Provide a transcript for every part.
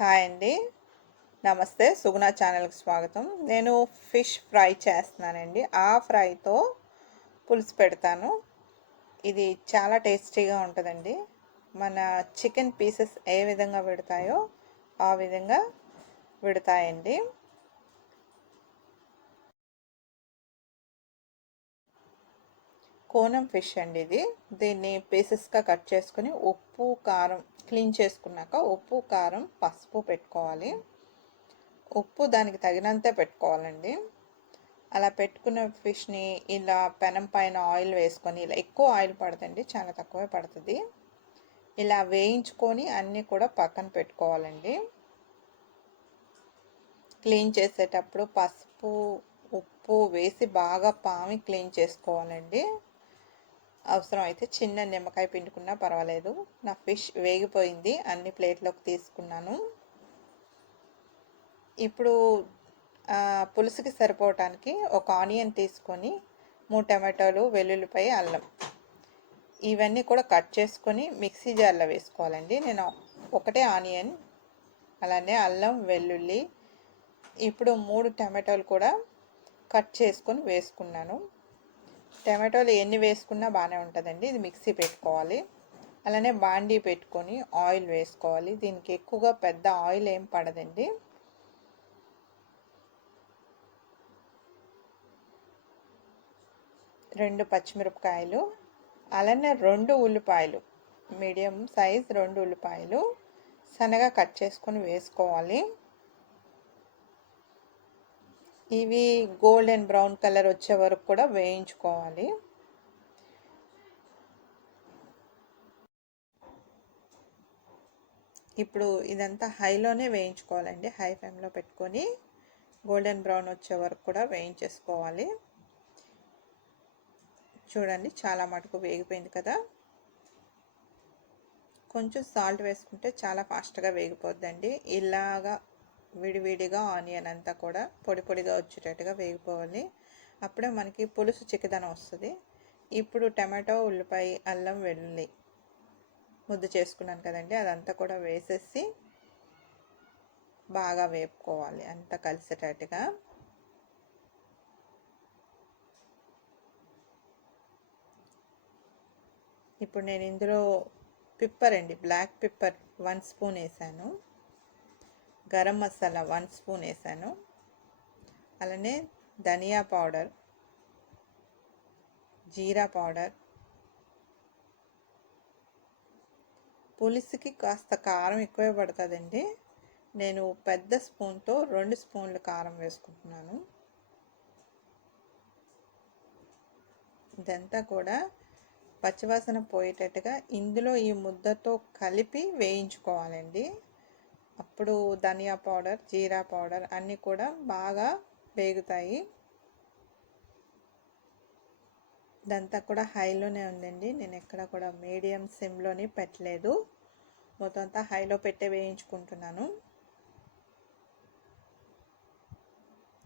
Hi అండి. నమస్తే. సుగుణ ఛానల్కి స్వాగతం. నేను ఫిష్ ఫ్రై చేస్తున్నానండి. ఆ ఫ్రైతో పులుసు పెడతాను. ఇది చాలా టేస్టీగా ఉంటుందండి. మన చికెన్ పీసెస్ ఏ విధంగా పెడతాయో ఆ విధంగా విడతాయండి కోనం ఫిష్ అండి ఇది. దీన్ని పీసెస్గా కట్ చేసుకుని ఉప్పు కారం క్లీన్ చేసుకున్నాక ఉప్పు కారం పసుపు పెట్టుకోవాలి. ఉప్పు దానికి తగినంత పెట్టుకోవాలండి. అలా పెట్టుకున్న ఫిష్ని ఇలా పెనం పైన ఆయిల్ వేసుకొని ఇలా ఎక్కువ ఆయిల్ పడుతుంది చాలా తక్కువే పడుతుంది. ఇలా వేయించుకొని అన్నీ కూడా పక్కన పెట్టుకోవాలండి. క్లీన్ చేసేటప్పుడు పసుపు ఉప్పు వేసి బాగా పామి క్లీన్ చేసుకోవాలండి. అవసరం అయితే చిన్న నిమ్మకాయ పిండుకున్నా పర్వాలేదు. నా ఫిష్ వేగిపోయింది. అన్ని ప్లేట్లోకి తీసుకున్నాను. ఇప్పుడు పులుసుకి సరిపోవటానికి ఒక ఆనియన్ తీసుకొని మూడు టమాటోలు వెల్లుల్లిపాయ అల్లం ఇవన్నీ కూడా కట్ చేసుకొని మిక్సీ జార్లో వేసుకోవాలండి. నేను ఒకటే ఆనియన్ అలానే అల్లం వెల్లుల్లి ఇప్పుడు మూడు టమాటోలు కూడా కట్ చేసుకొని వేసుకున్నాను. టమాటోలు ఎన్ని వేసుకున్నా బాగానే ఉంటుందండి. ఇది మిక్సీ పెట్టుకోవాలి. అలానే బాండీ పెట్టుకొని ఆయిల్ వేసుకోవాలి. దీనికి ఎక్కువగా పెద్ద ఆయిల్ ఏం పడదండి. రెండు పచ్చిమిరపకాయలు అలానే రెండు ఉల్లిపాయలు మీడియం సైజ్ రెండు ఉల్లిపాయలు సన్నగా కట్ చేసుకొని వేసుకోవాలి. ఇవి గోల్డెన్ బ్రౌన్ కలర్ వచ్చే వరకు కూడా వేయించుకోవాలి. ఇప్పుడు ఇదంతా హైలోనే వేయించుకోవాలండి. హై ఫ్లేమ్లో పెట్టుకొని గోల్డెన్ బ్రౌన్ వచ్చే వరకు కూడా వేయించేసుకోవాలి. చూడండి చాలా మటుకు వేగిపోయింది కదా. కొంచెం సాల్ట్ వేసుకుంటే చాలా ఫాస్ట్గా వేగిపోద్దండి. ఇలాగా విడివిడిగా ఆనియన్ అంతా కూడా పొడి పొడిగా వచ్చేటట్టుగా వేగిపోవాలి. అప్పుడే మనకి పులుసు చిక్కదనం వస్తుంది. ఇప్పుడు టమాటో ఉల్లిపాయ అల్లం వెల్లుల్లి ముద్ద చేసుకున్నాను కదండి. అదంతా కూడా వేసేసి బాగా వేపుకోవాలి అంతా కలిసేటట్టుగా. ఇప్పుడు నేను ఇందులో పిప్పర్ అండి బ్లాక్ పిప్పర్ వన్ స్పూన్ వేసాను. గరం మసాలా వన్ స్పూన్ వేసాను. అలానే ధనియా పౌడర్ జీరా పౌడర్. పులుసుకి కాస్త కారం ఎక్కువే పడుతుందండి. నేను పెద్ద స్పూన్తో రెండు స్పూన్లు కారం వేసుకుంటున్నాను. ఇదంతా కూడా పచ్చివాసన పోయేటట్టుగా ఇందులో ఈ ముద్దతో కలిపి వేయించుకోవాలండి. అప్పుడు ధనియా పౌడర్ జీరా పౌడర్ అన్నీ కూడా బాగా వేగుతాయి. ఇదంతా కూడా హైలోనే ఉందండి. నేను ఎక్కడ కూడా మీడియం సిమ్లోనే పెట్టలేదు. మొత్తం అంతా హైలో పెట్టే వేయించుకుంటున్నాను.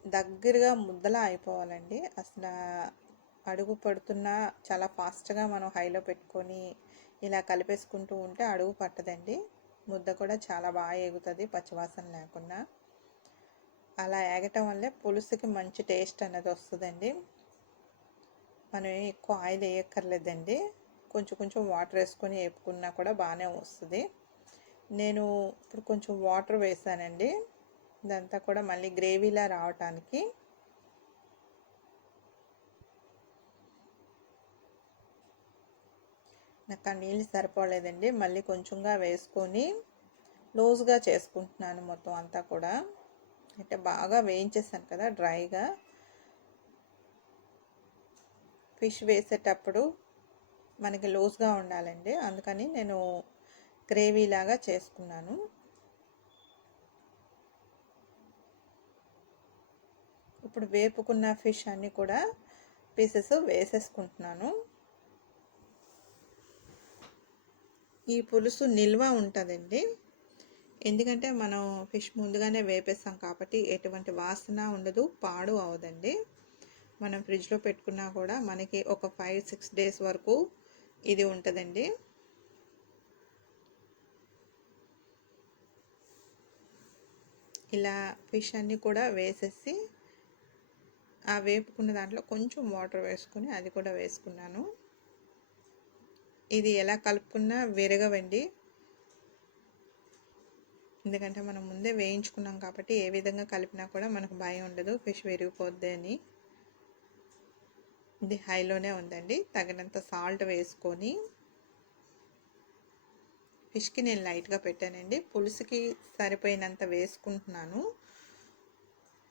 దగ్గరగా ముద్దలా అయిపోవాలండి. అసలు అడుగు పడుతున్నా చాలా ఫాస్ట్గా మనం హైలో పెట్టుకొని ఇలా కలిపేసుకుంటూ ఉంటే అడుగు పట్టదండి. ముద్ద కూడా చాలా బాగా ఎగుతుంది పచ్చివాసన లేకుండా. అలా ఏగటం వల్లే పులుసుకి మంచి టేస్ట్ అనేది వస్తుందండి. మనం ఎక్కువ ఆయిల్ వేయక్కర్లేదండి. కొంచెం కొంచెం వాటర్ వేసుకొని వేపుకున్నా కూడా బాగానే వస్తుంది. నేను ఇప్పుడు కొంచెం వాటర్ వేసానండి. ఇదంతా కూడా మళ్ళీ గ్రేవీలా రావటానికి నాకు ఆ నీళ్ళు సరిపోలేదండి. మళ్ళీ కొంచెంగా వేసుకొని లూజ్గా చేసుకుంటున్నాను మొత్తం అంతా కూడా. అంటే బాగా వేయించేసాను కదా డ్రైగా. ఫిష్ వేసేటప్పుడు మనకి లూజ్గా ఉండాలండి. అందుకని నేను గ్రేవీ లాగా చేసుకున్నాను. ఇప్పుడు వేపుకున్న ఫిష్ అన్నీ కూడా పీసెస్ వేసేసుకుంటున్నాను. ఈ పులుసు నిల్వ ఉంటుందండి. ఎందుకంటే మనం ఫిష్ ముందుగానే వేపేస్తాం కాబట్టి ఎటువంటి వాసన ఉండదు పాడు అవదండి. మనం ఫ్రిడ్జ్లో పెట్టుకున్నా కూడా మనకి ఒక ఫైవ్ సిక్స్ డేస్ వరకు ఇది ఉంటుందండి. ఇలా ఫిష్ అన్నీ కూడా వేసేసి ఆ వేపుకున్న దాంట్లో కొంచెం వాటర్ వేసుకొని అది కూడా వేసుకున్నాను. ఇది ఎలా కలుపుకున్నా విరగవండి ఎందుకంటే మనం ముందే వేయించుకున్నాం కాబట్టి ఏ విధంగా కలిపినా కూడా మనకు భయం ఉండదు ఫిష్ విరిగిపోద్ది అని. ఇది హైలోనే ఉందండి. తగినంత సాల్ట్ వేసుకొని ఫిష్కి నేను లైట్గా పెట్టానండి. పులుసుకి సరిపోయినంత వేసుకుంటున్నాను.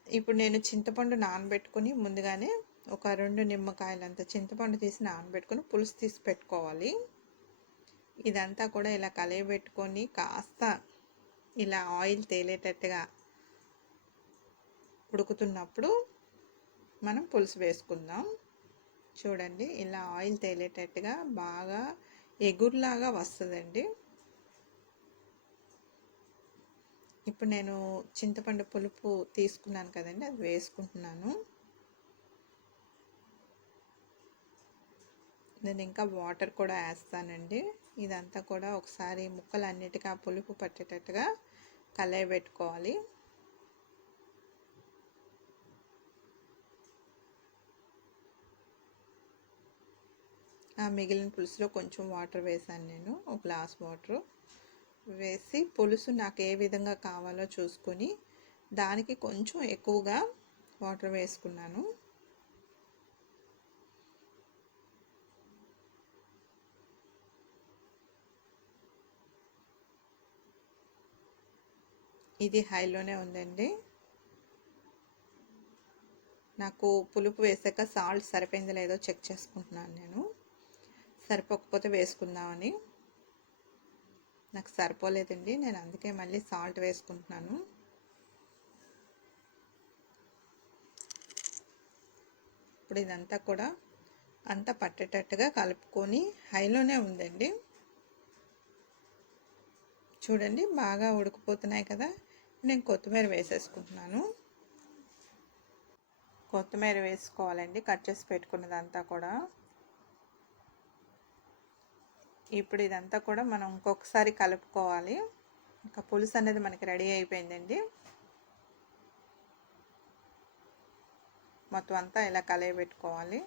ఇప్పుడు నేను చింతపండు నానబెట్టుకొని ముందుగానే ఒక రెండు నిమ్మకాయలంత చింతపండు తీసి నానబెట్టుకుని పులుసు తీసి పెట్టుకోవాలి. ఇదంతా కూడా ఇలా కలయబెట్టుకొని కాస్త ఇలా ఆయిల్ తేలేటట్టుగా ఉడుకుతున్నప్పుడు మనం పులుసు వేసుకుందాం. చూడండి ఇలా ఆయిల్ తేలేటట్టుగా బాగా ఎగురులాగా వస్తుందండి. ఇప్పుడు నేను చింతపండు పులుపు తీసుకున్నాను కదండి అది వేసుకుంటున్నాను. నేను ఇంకా వాటర్ కూడా వేస్తానండి. ఇదంతా కూడా ఒకసారి ముక్కలు అన్నిటికీ ఆ పులుపు పట్టేటట్టుగా కలయి పెట్టుకోవాలి. ఆ మిగిలిన పులుసులో కొంచెం వాటర్ వేసాను నేను ఒక గ్లాస్ వాటర్. వేసి పులుసు నాకు ఏ విధంగా కావాలో చూసుకొని దానికి కొంచెం ఎక్కువగా వాటర్ వేసుకున్నాను. ఇది హైలోనే ఉందండి. నాకు పులుపు వేసాక సాల్ట్ సరిపోయింది లేదో చెక్ చేసుకుంటున్నాను నేను. సరిపోకపోతే వేసుకుందామని. నాకు సరిపోలేదండి. నేను అందుకే మళ్ళీ సాల్ట్ వేసుకుంటున్నాను. ఇప్పుడు ఇదంతా కూడా అంతా పట్టేటట్టుగా కలుపుకొని హైలోనే ఉందండి. చూడండి బాగా ఉడికిపోతున్నాయి కదా. నేను కొత్తిమీర వేసేసుకుంటున్నాను. కొత్తిమీర వేసుకోవాలండి కట్ చేసి పెట్టుకున్నదంతా కూడా. ఇప్పుడు ఇదంతా కూడా మనం ఇంకొకసారి కలుపుకోవాలి. ఇంకా పులుసు అనేది మనకి రెడీ అయిపోయిందండి. మొత్తం అంతా ఇలా కలయబెట్టుకోవాలి.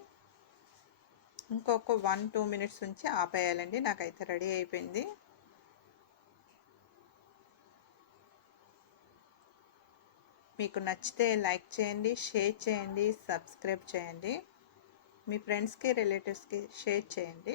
ఇంకొక వన్ టూ మినిట్స్ ఉంచి ఆపేయాలండి నాకైతే రెడీ అయిపోయింది. మీకు నచ్చితే లైక్ చేయండి షేర్ చేయండి సబ్స్క్రైబ్ చేయండి. మీ ఫ్రెండ్స్కి రిలేటివ్స్కి షేర్ చేయండి.